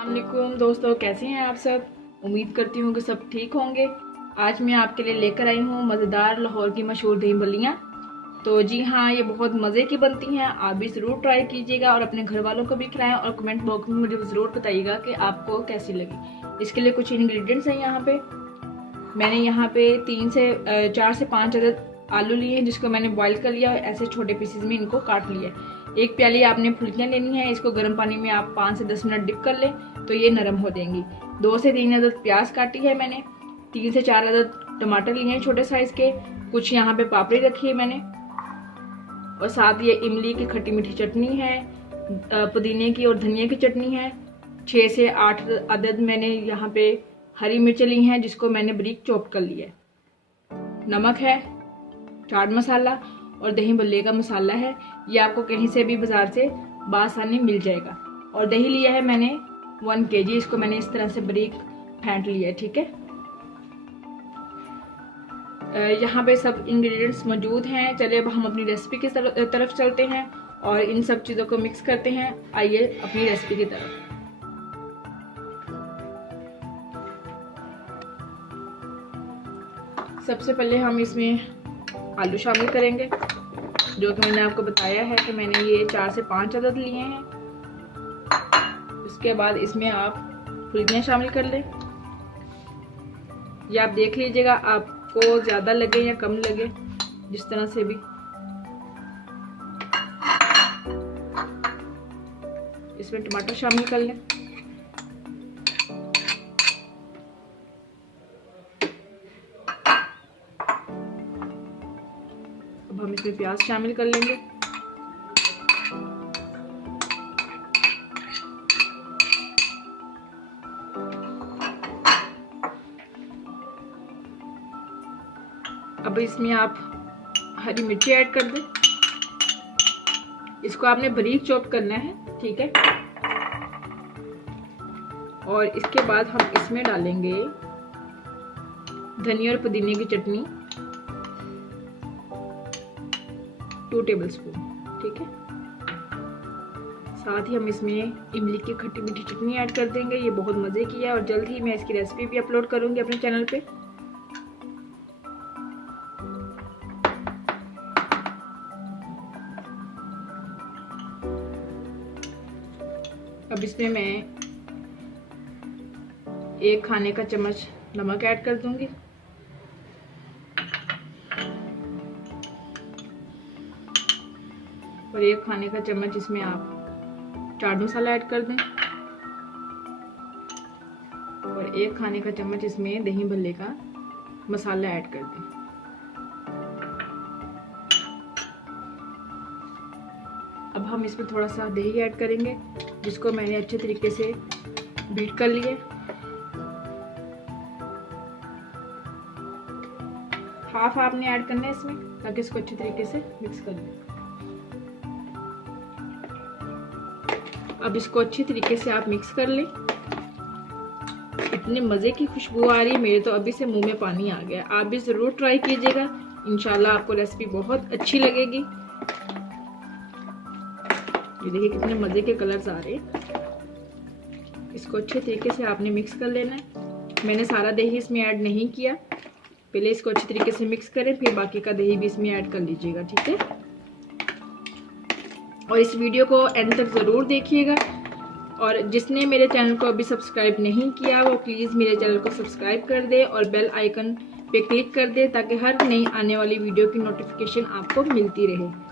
अस्सलामुअलैकुम दोस्तों, कैसे हैं आप सब। उम्मीद करती हूँ कि सब ठीक होंगे। आज मैं आपके लिए लेकर आई हूँ मज़ेदार लाहौर की मशहूर दही बल्लियाँ। तो जी हाँ, ये बहुत मज़े की बनती हैं। आप भी ज़रूर ट्राई कीजिएगा और अपने घर वालों को भी खिलाएं और कमेंट बॉक्स में मुझे ज़रूर बताइएगा कि आपको कैसी लगी। इसके लिए कुछ इंग्रेडिएंट्स हैं यहाँ पे। मैंने यहाँ पे 4 से 5 अदद आलू लिए हैं, जिसको मैंने बॉईल कर लिया और ऐसे छोटे पीसेज में इनको काट लिया। एक प्याली आपने फुल्कियाँ लेनी है, इसको गर्म पानी में आप 5 से 10 मिनट डिप कर लें तो ये नरम हो जाएंगी। 2 से 3 अदद प्याज काटी है मैंने। 3 से 4 अदद टमाटर लिए हैं छोटे साइज के। कुछ यहाँ पे पापड़ी रखी है मैंने, और साथ ये इमली की खट्टी मीठी चटनी है, पुदीने की और धनिया की चटनी है। 6 से 8 अदद मैंने यहाँ पे हरी मिर्च ली हैं, जिसको मैंने बारीक चॉप कर लिया है। नमक है, चाट मसाला और दही बल्ले का मसाला है। ये आपको कहीं से भी बाजार से बासानी मिल जाएगा। और दही लिया है मैंने 1 kg, इसको मैंने इस तरह से बारीक फेंट लिया है। ठीक है, यहाँ पे सब इंग्रेडिएंट्स मौजूद हैं। चलिए अब हम अपनी रेसिपी की तरफ चलते हैं और इन सब चीज़ों को मिक्स करते हैं। आइए अपनी रेसिपी की तरफ। सबसे पहले हम इसमें आलू शामिल करेंगे, जो कि मैंने आपको बताया है कि मैंने ये 4 से 5 अदद लिए हैं। उसके बाद इसमें आप फुल्कियाँ शामिल कर लें। ये आप देख लीजिएगा आपको ज़्यादा लगे या कम लगे, जिस तरह से भी। इसमें टमाटर शामिल कर लें। अब हम इसमें प्याज शामिल कर लेंगे। अब इसमें आप हरी मिर्ची ऐड कर दें। इसको आपने बारीक चॉप करना है, ठीक है। और इसके बाद हम इसमें डालेंगे धनिया और पुदीने की चटनी 2 टेबलस्पून, ठीक है। साथ ही हम इसमें इमली की खट्टी मीठी चटनी ऐड कर देंगे। ये बहुत मज़े की है और जल्द ही मैं इसकी रेसिपी भी अपलोड करूंगी अपने चैनल पे। अब इसमें मैं 1 खाने का चम्मच नमक ऐड कर दूंगी। और 1 खाने का चम्मच इसमें आप चाट मसाला ऐड कर दें। और 1 खाने का चम्मच इसमें दही भल्ले का मसाला ऐड कर दें। अब हम इसमें थोड़ा सा दही ऐड करेंगे, जिसको मैंने अच्छे तरीके से बीट कर लिया। हाफ आपने ऐड करना है इसमें, ताकि इसको अच्छे तरीके से मिक्स कर लें। अब इसको अच्छी तरीके से आप मिक्स कर लें। इतनी मज़े की खुशबू आ रही है, मेरे तो अभी से मुंह में पानी आ गया। आप भी ज़रूर ट्राई कीजिएगा, इंशाल्लाह आपको रेसिपी बहुत अच्छी लगेगी। ये देखिए कितने मज़े के कलर्स आ रहे हैं। इसको अच्छे तरीके से आपने मिक्स कर लेना है। मैंने सारा दही इसमें ऐड नहीं किया, पहले इसको अच्छी तरीके से मिक्स करें, फिर बाकी का दही भी इसमें ऐड कर लीजिएगा, ठीक है। और इस वीडियो को एंड तक ज़रूर देखिएगा। और जिसने मेरे चैनल को अभी सब्सक्राइब नहीं किया वो प्लीज़ मेरे चैनल को सब्सक्राइब कर दे और बेल आइकन पे क्लिक कर दे, ताकि हर नई आने वाली वीडियो की नोटिफिकेशन आपको मिलती रहे।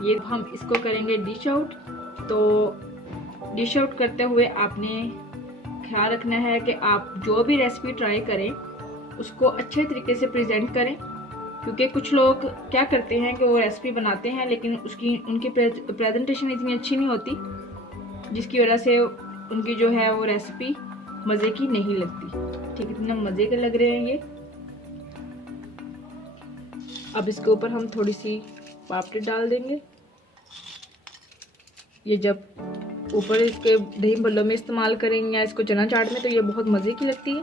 ये हम इसको करेंगे डिश आउट। तो डिश आउट करते हुए आपने ख्याल रखना है कि आप जो भी रेसिपी ट्राई करें उसको अच्छे तरीके से प्रेजेंट करें, क्योंकि कुछ लोग क्या करते हैं कि वो रेसिपी बनाते हैं लेकिन उनकी प्रेजेंटेशन इतनी अच्छी नहीं होती, जिसकी वजह से उनकी जो है वो रेसिपी मज़े की नहीं लगती। ठीक, इतने मज़े के लग रहे हैं ये। अब इसके ऊपर हम थोड़ी सी पापड़ी डाल देंगे। ये जब ऊपर इसके दही भल्लों में इस्तेमाल करेंगे या इसको चना चाट में, तो ये बहुत मज़े की लगती है।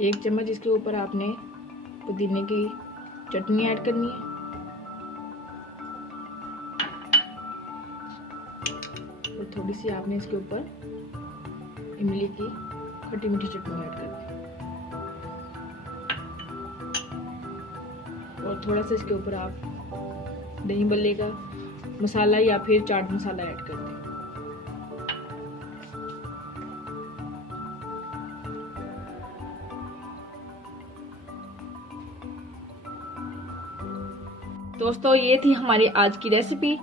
1 चम्मच इसके ऊपर आपने पुदीने की चटनी ऐड करनी है और थोड़ी सी आपने इसके ऊपर इमली की खट्टी मीठी चटनी ऐड कर दी और थोड़ा सा इसके ऊपर आप दही भल्ले का मसाला या फिर चाट मसाला ऐड कर दें। दोस्तों ये थी हमारी आज की रेसिपी।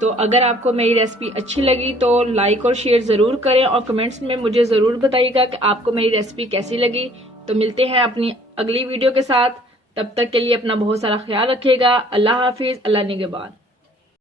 तो अगर आपको मेरी रेसिपी अच्छी लगी तो लाइक और शेयर ज़रूर करें और कमेंट्स में मुझे ज़रूर बताइएगा कि आपको मेरी रेसिपी कैसी लगी। तो मिलते हैं अपनी अगली वीडियो के साथ, तब तक के लिए अपना बहुत सारा ख्याल रखिएगा। अल्लाह हाफिज़, अल्लाह निगहबान।